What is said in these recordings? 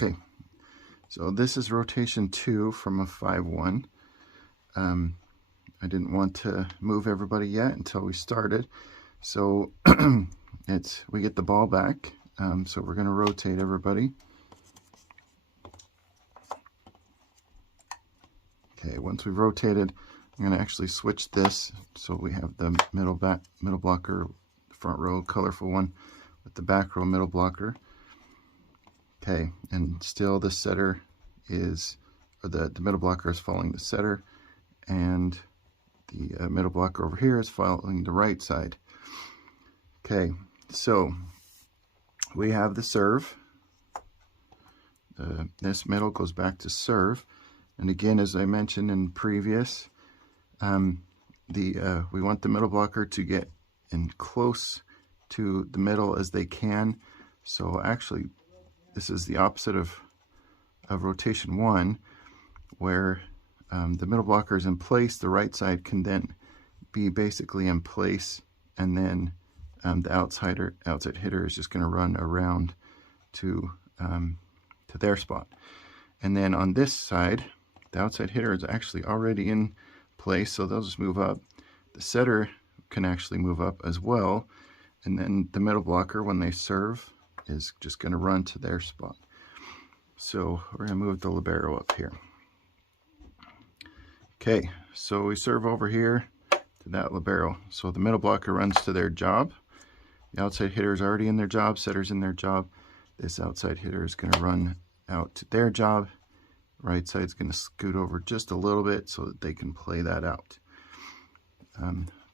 Okay, so this is rotation 2 from a 5-1. I didn't want to move everybody yet until we started. So we get the ball back. So we're going to rotate everybody. Okay, once we've rotated, I'm going to actually switch this so we have the middle blocker, front row colorful one with the back row middle blocker. Okay, and still the setter is, or the middle blocker is following the setter, and the middle blocker over here is following the right side. Okay, so we have the serve. This middle goes back to serve, and again, as I mentioned in previous, we want the middle blocker to get in close to the middle as they can. So actually, this is the opposite of rotation 1, where the middle blocker is in place. The right side can then be basically in place, and then the outside hitter is just going to run around to their spot. And then on this side, the outside hitter is actually already in place, so they'll just move up. The setter can actually move up as well, and then the middle blocker, when they serve, is just going to run to their spot. So we're going to move the libero up here. Okay, so we serve over here to that libero. So the middle blocker runs to their job. The outside hitter is already in their job, setter's in their job. This outside hitter is going to run out to their job. Right side's going to scoot over just a little bit so that they can play that out.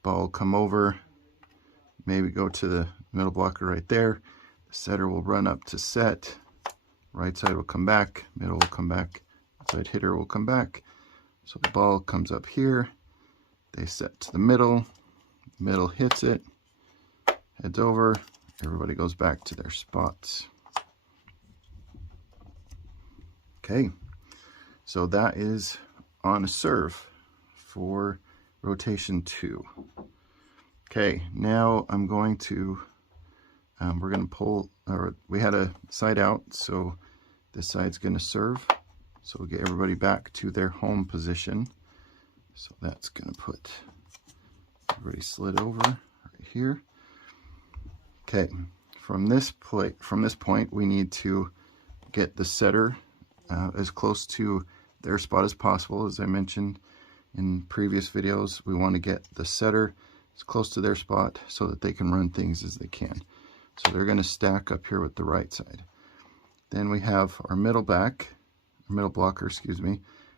Ball will come over, maybe go to the middle blocker right there. The setter will run up to set. Right side will come back, middle will come back, outside hitter will come back. So the ball comes up here. They set to the middle hits it, heads over, everybody goes back to their spots. Okay, so that is on a serve for rotation 2. Okay, now I'm going to, we're going to pull, or we had a side out, so this side's going to serve. So we'll get everybody back to their home position. So that's going to put everybody slid over right here. Okay, from this point, we need to get the setter as close to their spot as possible. As I mentioned in previous videos, we want to get the setter as close to their spot so that they can run things as they can. So they're going to stack up here with the right side. Then we have our middle blocker,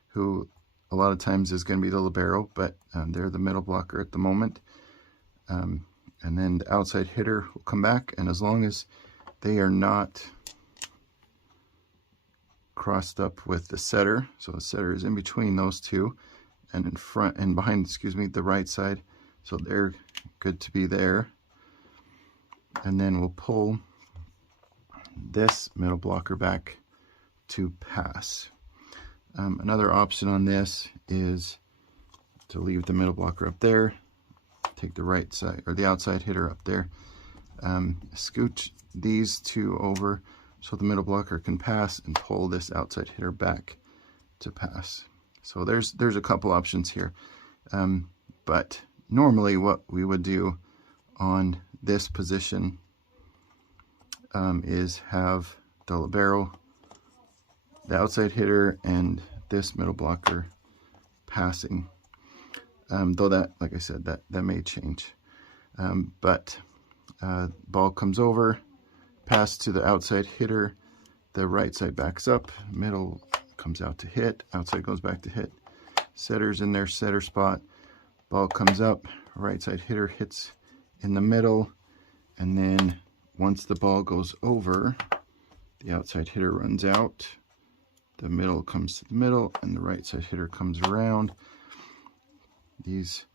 who a lot of times is going to be the libero, but they're the middle blocker at the moment. And then the outside hitter will come back, and as long as they are not crossed up with the setter, so the setter is in between those two, and in front and behind, the right side, so they're good to be there. And then we'll pull this middle blocker back to pass. Another option on this is to leave the middle blocker up there, take the right side or the outside hitter up there, scoot these two over so the middle blocker can pass, and pull this outside hitter back to pass. So there's a couple options here, but normally what we would do on this position is have the libero, the outside hitter, and this middle blocker passing. Though that, like I said, that may change. But ball comes over, pass to the outside hitter, the right side backs up, middle comes out to hit, outside goes back to hit. Setter's in their setter spot, ball comes up, right side hitter hits in the middle, and then once the ball goes over, the outside hitter runs out, the middle comes to the middle, and the right side hitter comes around. These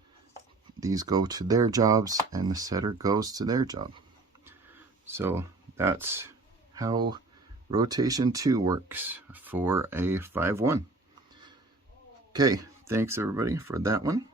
go to their jobs, and the setter goes to their job. So that's how rotation 2 works for a 5-1. Okay, thanks everybody for that one.